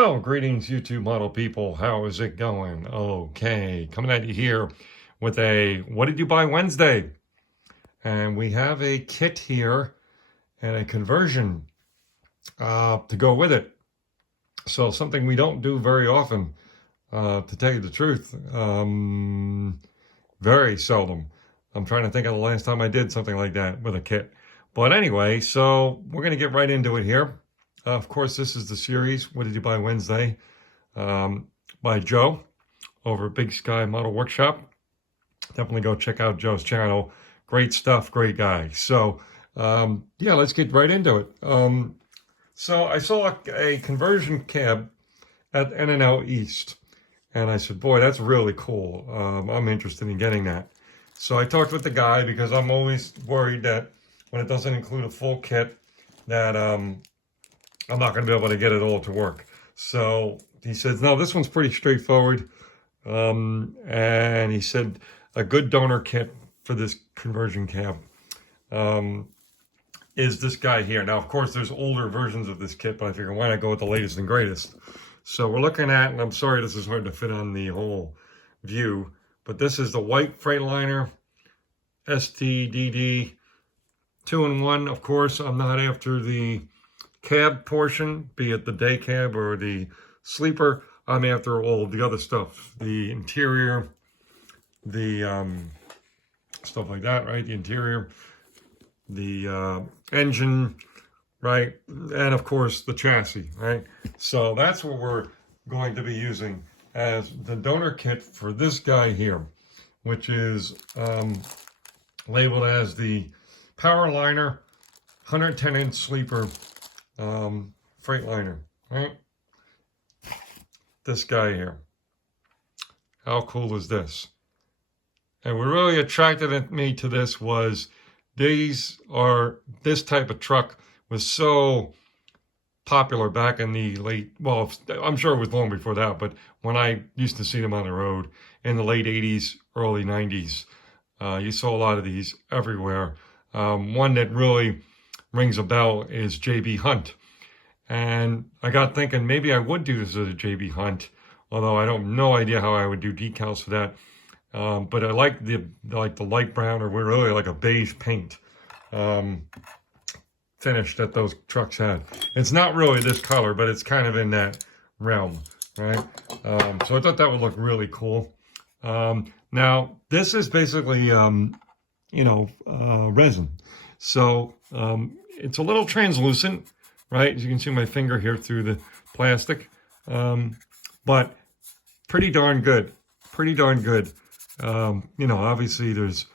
Well, greetings, YouTube model people. How is it going? Okay, coming at you here with a What Did You Buy Wednesday? And we have a kit here and a conversion to go with it. So something we don't do very often, to tell you the truth. Very seldom. I'm trying to think of the last time I did something like that with a kit. But anyway, so we're going to get right into it here. Of course, this is the series, What Did You Buy Wednesday? By Joe over at Big Sky Model Workshop. Definitely go check out Joe's channel. Great stuff, great guy. So, yeah, let's get right into it. So I saw a conversion cab at N&L East, and I said, boy, that's really cool. I'm interested in getting that. So I talked with the guy because I'm always worried that when it doesn't include a full kit, that I'm not going to be able to get it all to work. So he says, no, this one's pretty straightforward. And he said a good donor kit for this conversion cab is this guy here. Now, of course, there's older versions of this kit, but I figured why not go with the latest and greatest. So we're looking at, and I'm sorry this is hard to fit on the whole view, but this is the white Freightliner STDD 2-in-1. Of course, I'm not after the cab portion, be it the day cab or the sleeper. I'm after all of the other stuff, the interior, the stuff like that, right? The interior, the engine, right? And of course the chassis, right? So that's what we're going to be using as the donor kit for this guy here, which is labeled as the Powerliner 110-inch sleeper Freightliner, right? This guy here. How cool is this? And what really attracted me to this was this type of truck was so popular back in the late, well, I'm sure it was long before that, but when I used to see them on the road in the late 80s, early 90s, you saw a lot of these everywhere. One that really rings a bell is J.B. Hunt. And I got thinking maybe I would do this as a J.B. Hunt, although I don't no idea how I would do decals for that. But I like the light brown or really like a beige paint finish that those trucks had. It's not really this color, but it's kind of in that realm, right? So I thought that would look really cool. Now, this is basically, resin. So it's a little translucent, right? As you can see my finger here through the plastic, but pretty darn good, pretty darn good. Obviously there's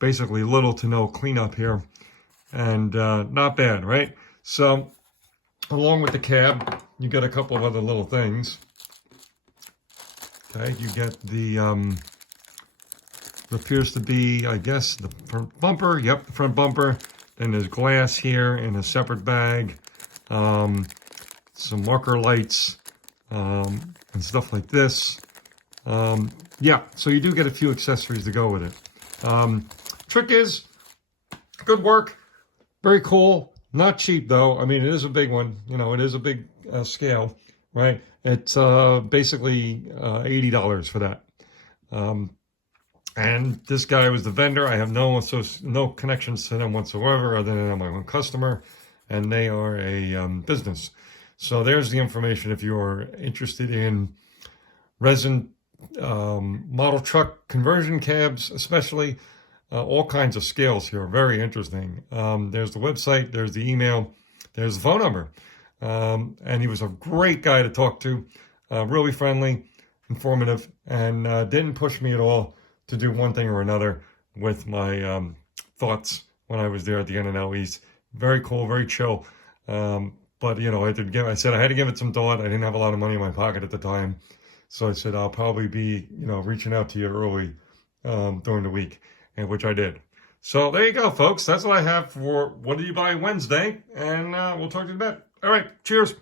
basically little to no cleanup here, and not bad, right? So along with the cab, you get a couple of other little things. Okay, you get the appears to be, I guess, the front bumper. Yep, the front bumper. Then there's glass here in a separate bag. Some marker lights and stuff like this. Yeah, so you do get a few accessories to go with it. Trick is, good work, very cool. Not cheap though. I mean, it is a big one. It is a big scale, right? It's basically $80 for that. And this guy was the vendor. I have no connections to them whatsoever, other than I'm my own customer, and they are a business. So there's the information if you're interested in resin model truck conversion cabs, especially. All kinds of scales here, very interesting. There's the website, there's the email, there's the phone number. And he was a great guy to talk to, really friendly, informative, and didn't push me at all to do one thing or another with my thoughts when I was there at the N&L East. Very cool, very chill. But I said I had to give it some thought. I didn't have a lot of money in my pocket at the time. So I said, I'll probably be, reaching out to you early during the week, and which I did. So there you go, folks. That's what I have for What Did You Buy Wednesday, and we'll talk to you in a bit. All right, cheers.